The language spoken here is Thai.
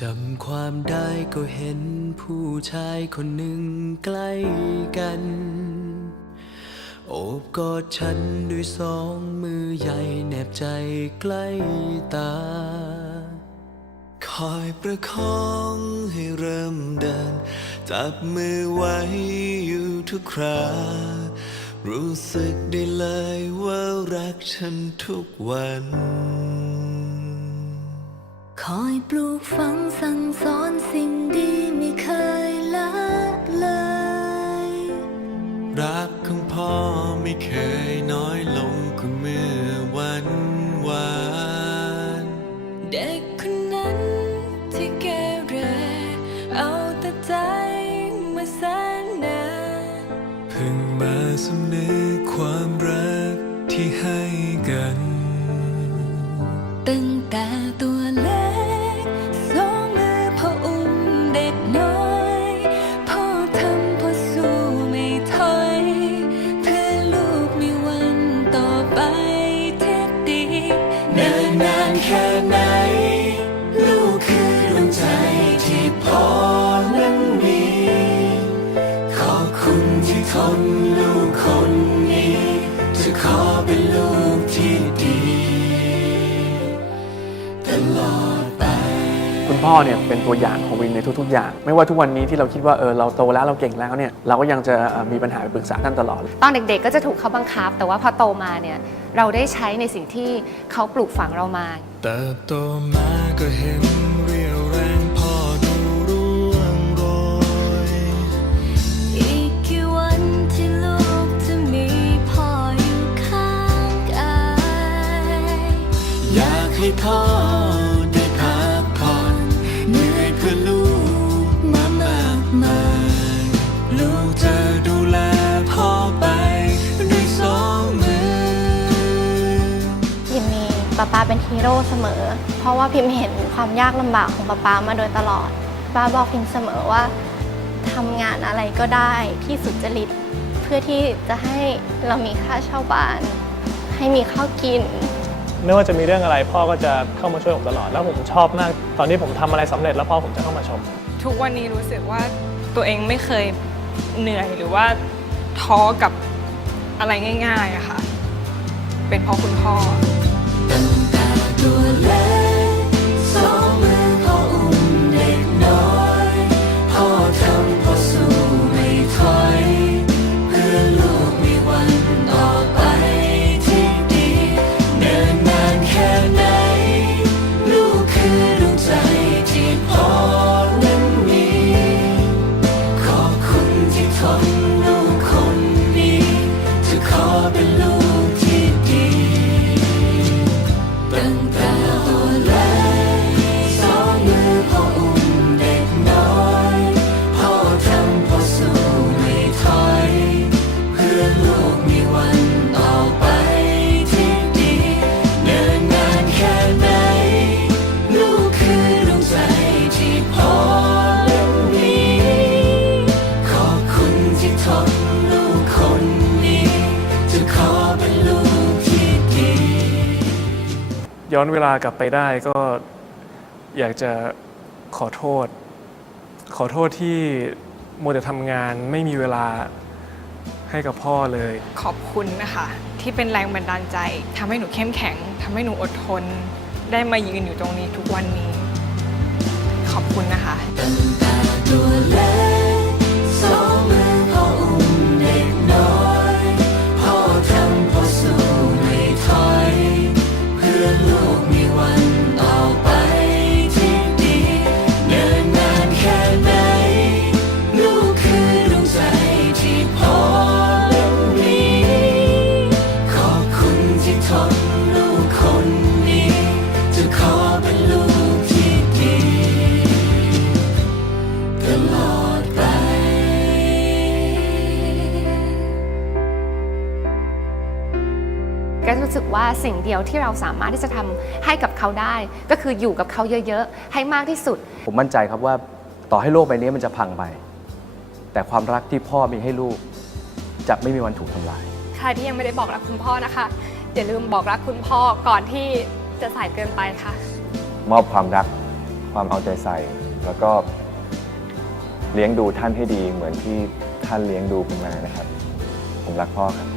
จำความได้ก็เห็นผู้ชายคนหนึ่งใกล้กัน โอบกอดฉันด้วยสองมือใหญ่แนบใจใกล้ตา คอยประคองให้เริ่มเดิน จับมือไว้อยู่ทุกครารู้สึกได้เลยว่ารักฉันทุกวัน คอยปลูกฝังสั่งสอนสิ่งดีไม่เคยละเลย รักของพ่อไม่เคยน้อยลงกว่าเมื่อวันวาน เด็กคนนั้นที่เกเรเอาแต่ใจมาแสนนานเพิ่งมาสำนึกความรักที่ให้กัน พ่อเนี่ยเป็นตัวอย่างของวินในทุก ๆ อย่าง ไม่ว่าทุกวันนี้ที่เราคิดว่าเออเราโตแล้วเราเก่งแล้วเนี่ยเราก็ยังจะเอ่อมีปัญหาไปปรึกษาท่านตลอด ตอนเด็กๆ ก็จะถูกเขาบังคับ แต่ว่าพอโตมาเนี่ยเราได้ใช้ในสิ่งที่เขาปลูกฝังเรามาเติบโตมาก็เห็นเรียวแรงพ่อดูร่วงโรยอีกกี่วันที่ลูกจะมีพ่ออยู่ข้างกายอยากให้พ่อ ป๊าป๊าเป็นฮีโร่เสมอ เพราะว่าพิมเห็นความยากลำบากของป๊าป๊ามาโดยตลอดป๊าบอกพิมเสมอว่าทำงานอะไรก็ได้ที่สุจริต เพื่อที่จะให้เรามีค่าเช่าบ้าน ให้มีข้าวกิน ไม่ว่าจะมีเรื่องอะไรพ่อก็จะเข้ามาช่วยผมตลอด แล้วผมชอบมาก ตอนที่ผมทำอะไรสำเร็จแล้วพ่อผมจะเข้ามาชม ทุกวันนี้รู้สึกว่าตัวเองไม่เคยเหนื่อยหรือว่าท้อกับอะไรง่ายๆอะค่ะ เป็นเพราะคุณพ่อตั้งแต่ตัวเล็ก ย้อนเวลากลับไปได้ก็อยากจะขอโทษ ขอโทษที่มัวแต่ทำงานไม่มีเวลาให้กับพ่อเลย ขอบคุณนะคะ ที่เป็นแรงบันดาลใจทำให้หนูเข้มแข็งทำให้หนูอดทน ได้มายืนอยู่ตรงนี้ทุกวันนี้ ขอบคุณนะคะ ตั้งแต่ตัวเล็ก นลูกคนนี้ จะขอเป็นลูกที่ดีตลอดไป ก็รู้สึกว่าสิ่งเดียวที่เราสามารถที่จะทำให้กับเขาได้ ก็คืออยู่กับเขาเยอะๆ ให้มากที่สุด ผมมั่นใจครับว่าต่อให้โลกใบนี้มันจะพังไป แต่ความรักที่พ่อมีให้ลูก จะไม่มีวันถูกทำลาย ใครที่ยังไม่ได้บอกรักคุณพ่อนะคะ อย่าลืมบอกรักคุณพ่อก่อนที่จะสายเกินไปค่ะ มอบความรัก ความเอาใจใส่ แล้วก็ เลี้ยงดูท่านให้ดีเหมือนที่ท่านเลี้ยงดูคุณมานะครับ ผมรักพ่อครับ